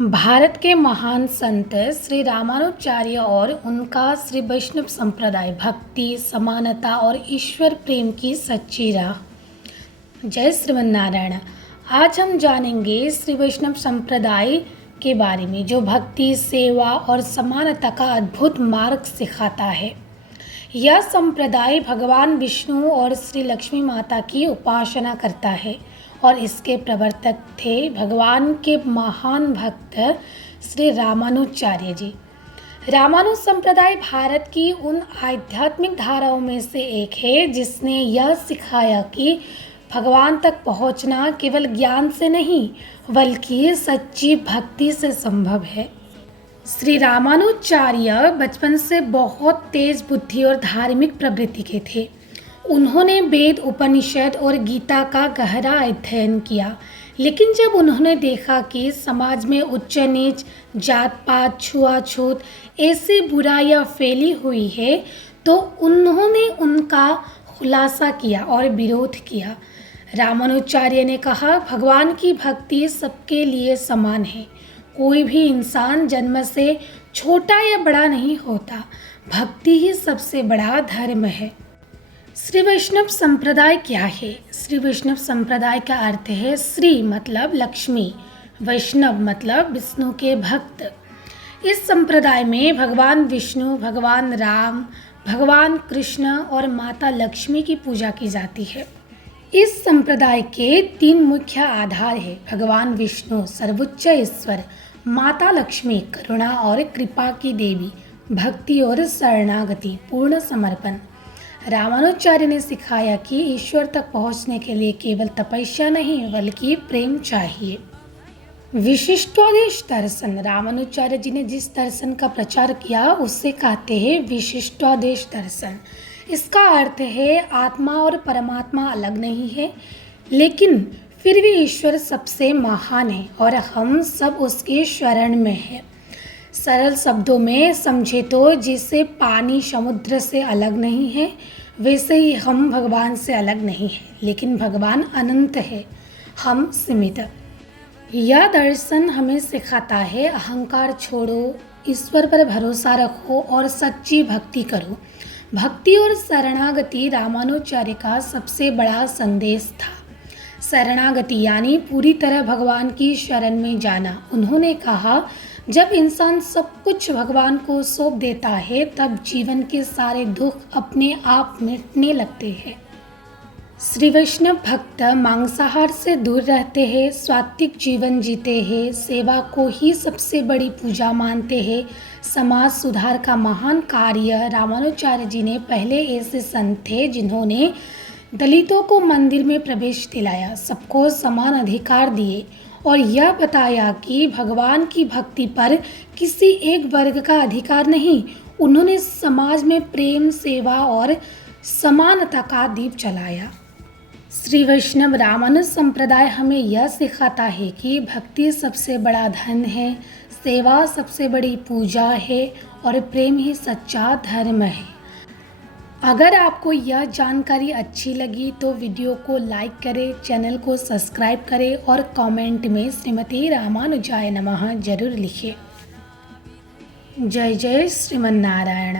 भारत के महान संत श्री रामानुजाचार्य और उनका श्री वैष्णव संप्रदाय भक्ति, समानता और ईश्वर प्रेम की सच्ची राह। जय श्रीमन्नारायण। आज हम जानेंगे श्री वैष्णव संप्रदाय के बारे में, जो भक्ति, सेवा और समानता का अद्भुत मार्ग सिखाता है। यह संप्रदाय भगवान विष्णु और श्री लक्ष्मी माता की उपासना करता है और इसके प्रवर्तक थे भगवान के महान भक्त श्री रामानुजाचार्य जी। रामानुज संप्रदाय भारत की उन आध्यात्मिक धाराओं में से एक है जिसने यह सिखाया कि भगवान तक पहुंचना केवल ज्ञान से नहीं बल्कि सच्ची भक्ति से संभव है। श्री रामानुजाचार्य बचपन से बहुत तेज बुद्धि और धार्मिक प्रवृत्ति के थे। उन्होंने वेद, उपनिषद और गीता का गहरा अध्ययन किया, लेकिन जब उन्होंने देखा कि समाज में उच्च नीच, जात पात, छुआछूत ऐसी बुराइयां फैली हुई है तो उन्होंने उनका खुलासा किया और विरोध किया। रामानुजाचार्य ने कहा, भगवान की भक्ति सबके लिए समान है। कोई भी इंसान जन्म से छोटा या बड़ा नहीं होता। भक्ति ही सबसे बड़ा धर्म है। श्री वैष्णव संप्रदाय क्या है? श्री वैष्णव संप्रदाय का अर्थ है श्री मतलब लक्ष्मी, वैष्णव मतलब विष्णु के भक्त। इस संप्रदाय में भगवान विष्णु, भगवान राम, भगवान कृष्ण और माता लक्ष्मी की पूजा की जाती है। इस संप्रदाय के 3 मुख्य आधार है: भगवान विष्णु सर्वोच्च ईश्वर, माता लक्ष्मी करुणा और कृपा की देवी, भक्ति और शरणागति पूर्ण समर्पण। रामानुजाचार्य ने सिखाया कि ईश्वर तक पहुंचने के लिए केवल तपस्या नहीं बल्कि प्रेम चाहिए। विशिष्टादेश दर्शन। रामानुजाचार्य जी ने जिस दर्शन का प्रचार किया उसे कहते हैं विशिष्टादेश दर्शन। इसका अर्थ है आत्मा और परमात्मा अलग नहीं है, लेकिन फिर भी ईश्वर सबसे महान है और हम सब उसके शरण में हैं। सरल शब्दों में समझे तो जैसे पानी समुद्र से अलग नहीं है, वैसे ही हम भगवान से अलग नहीं हैं, लेकिन भगवान अनंत है, हम सीमित। यह दर्शन हमें सिखाता है अहंकार छोड़ो, ईश्वर पर भरोसा रखो और सच्ची भक्ति करो। भक्ति और शरणागति रामानुजाचार्य का सबसे बड़ा संदेश था। शरणागति यानी पूरी तरह भगवान की शरण में जाना। उन्होंने कहा, जब इंसान सब कुछ भगवान को सौंप देता है तब जीवन के सारे दुख अपने आप मिटने लगते हैं। श्री वैष्णव भक्त मांसाहार से दूर रहते हैं, सात्विक जीवन जीते हैं, सेवा को ही सबसे बड़ी पूजा मानते हैं। समाज सुधार का महान कार्य। रामानुजाचार्य जी ने पहले ऐसे संत थे जिन्होंने दलितों को मंदिर में प्रवेश दिलाया, सबको समान अधिकार दिए और यह बताया कि भगवान की भक्ति पर किसी एक वर्ग का अधिकार नहीं। उन्होंने समाज में प्रेम, सेवा और समानता का दीप जलाया। श्री वैष्णव रामानुज संप्रदाय हमें यह सिखाता है कि भक्ति सबसे बड़ा धन है, सेवा सबसे बड़ी पूजा है और प्रेम ही सच्चा धर्म है। अगर आपको यह जानकारी अच्छी लगी तो वीडियो को लाइक करें, चैनल को सब्सक्राइब करें और कमेंट में श्रीमती रामानुजाय नमः जरूर लिखें। जय जय श्रीमन्नारायण।